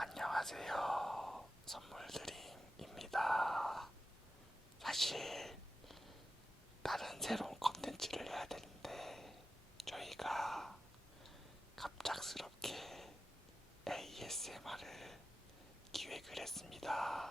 안녕하세요. 선물 드림입니다. 사실 다른 새로운 컨텐츠를 해야 되는데 저희가 갑작스럽게 ASMR을 기획을 했습니다.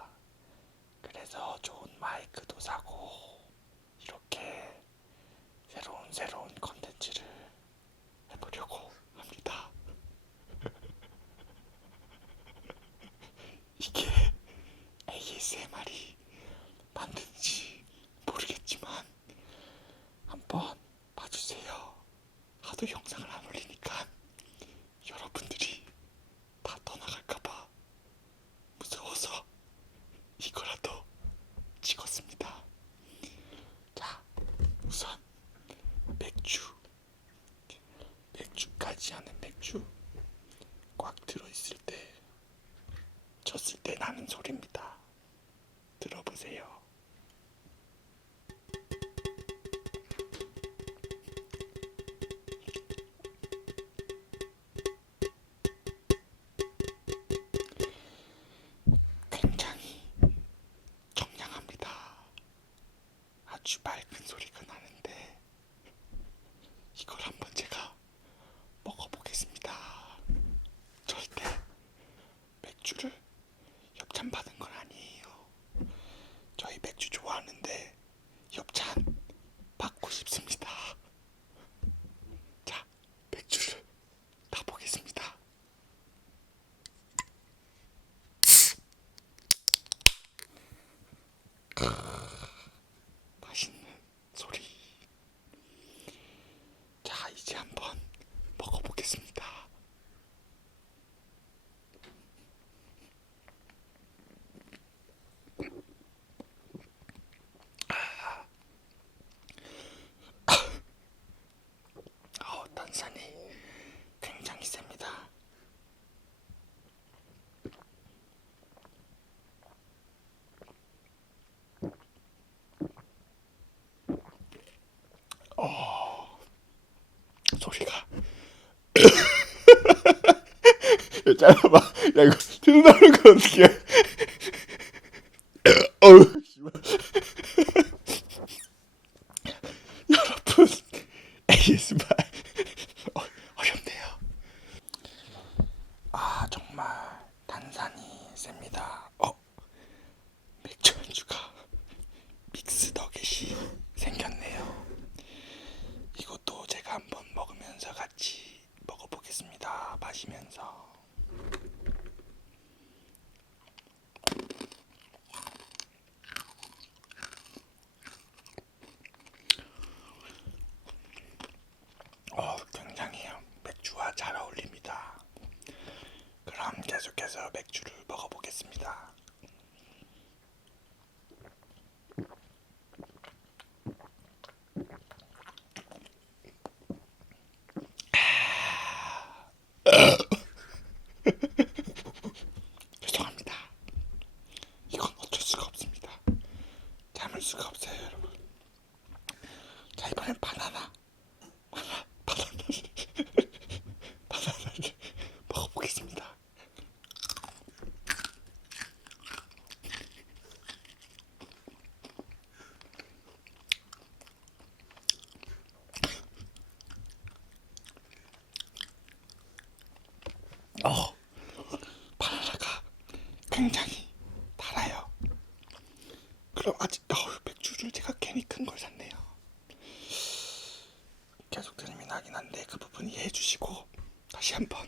저도 영상을 안 올리니까 여러분들이 다 떠나갈까봐 무서워서 이거라도 찍었습니다. 자, 우선 맥주, 맥주까지 하는 맥주 꽉 들어있을 때 졌을 때 나는 소리입니다. 들어보세요. 아주 맑은 소리가 나는데 이걸 한번 소리가. 잘라봐? 야 이거 틀나는 거 어떻게 있습니다. Jump on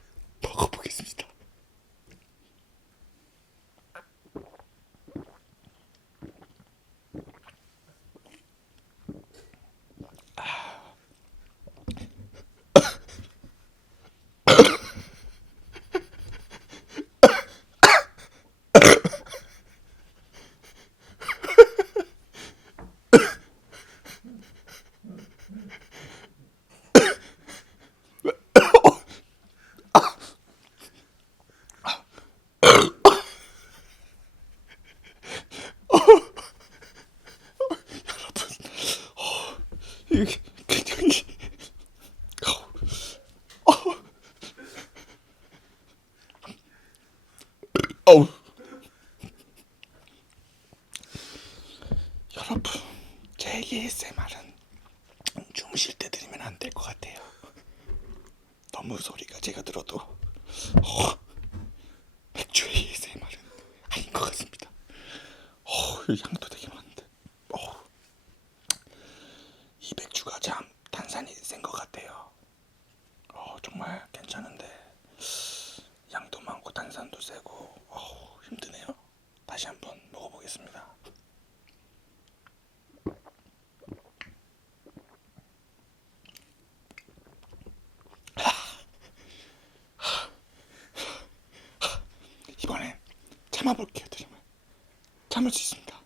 어우. 여러분 제 ASMR은 좀 쉴 때 들으면 안 될 것 같아요 너무 소리가 제가 들어도 어, 맥주 ASMR은 아닌 것 같습니다 어, 향도 되게 이번엔 참아볼게요, 드림을. 참을 수 있습니다.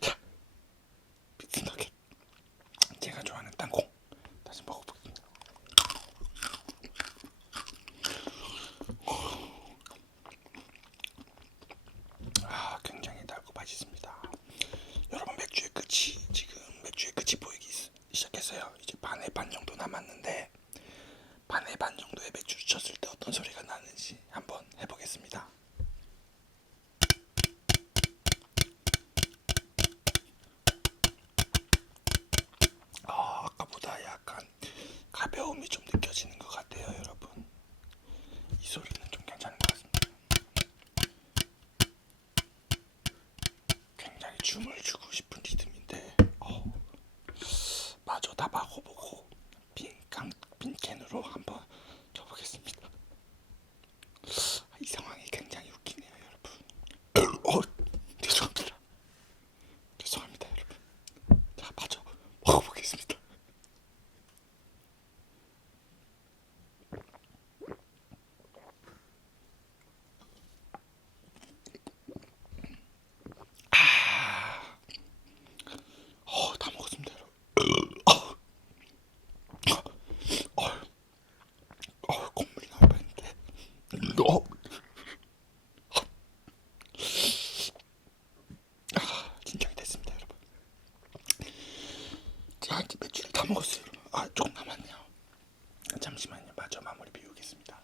자, 비트너겟. 제가 좋아하는 땅콩. 다시 먹어보겠습니다. 아, 굉장히 달고 맛있습니다. 여러분 맥주의 끝이 지금 맥주의 끝이 보이기 시- 시작했어요. 이제 반의 반 정도 남았는데 반의 반 정도의 맥주를 쳤을 때 어떤 소리가 나는지 한번 해보겠습니다. 아, 아까보다 약간 가벼움이 좀 느껴지는 것 같아요, 여러분. 이 소리는 좀 괜찮은 것 같습니다. 굉장히 춤을 추고 싶은 리듬인데, 어, 마저 다 먹어보고 빈강 빈캔으로 한번 쳐보겠습니다. 아, 이 상황이 굉장히 웃기네요, 여러분. 어, 죄송합니다. 죄송합니다, 여러분. 자, 마저 먹어보겠습니다. 어, 다 먹었습니다, 여러분. 어, 어, 어, 콧물이 나올 뻔했는데. 어. 아, 진정이 됐습니다, 여러분. 자, 이제 맥주를 다 먹었어요, 여러분. 아, 조금 남았네요. 잠시만요, 마저 마무리 비우겠습니다.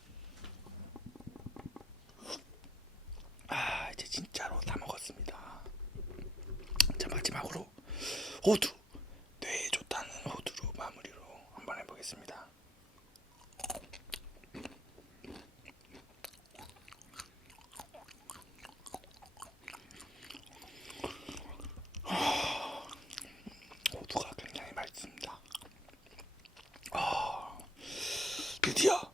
아, 이제 진짜로 다 먹었습니다. 자, 마지막으로 호두. 뇌에 좋다는 호두로 마무리로 한번 해보겠습니다. 호두가 굉장히 맛있습니다. 아, 드디어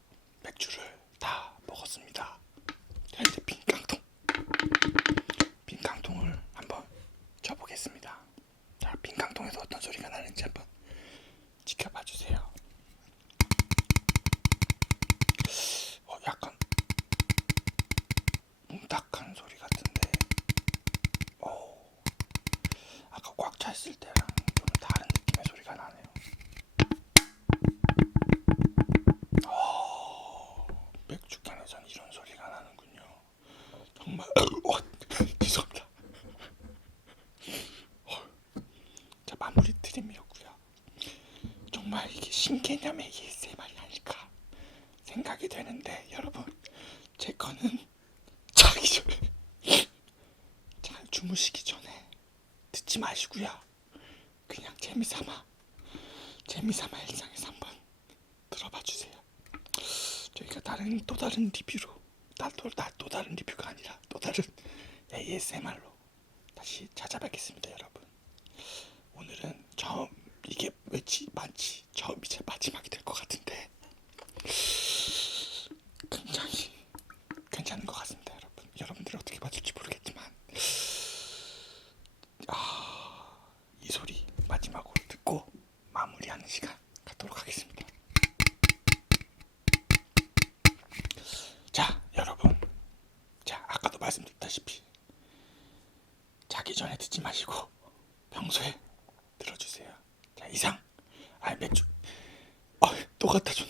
정말, 어, 죄송합니다. 자 마무리 드림이었고요. 정말 이게 신개념의 ASMR이 아닐까 생각이 되는데 여러분 제 거는 자기 전에 잘 주무시기 전에 듣지 마시고요. 그냥 재미삼아 재미삼아 일상에서 한번 들어봐 주세요. 저희가 다른 또 다른 리뷰로 나 또 또 다른 리뷰가 아니라 또 다른 ASMR로 다시 찾아뵙겠습니다, 여러분. 오늘은 처음 이게 왜지 많지 처음이 제 마지막이 될 것 같은데 굉장히 괜찮은 것 같습니다 여러분 여러분들 어떻게 봐줄지 모르겠지만 아이 소리 마지막으로 듣고 마무리하는 시간 갖도록 하겠습니다 자 여러분 자 말씀드렸다시피 자기 전에 듣지 마시고 평소에 들어주세요. 자 이상. 아 맥주. 어또 갖다 줬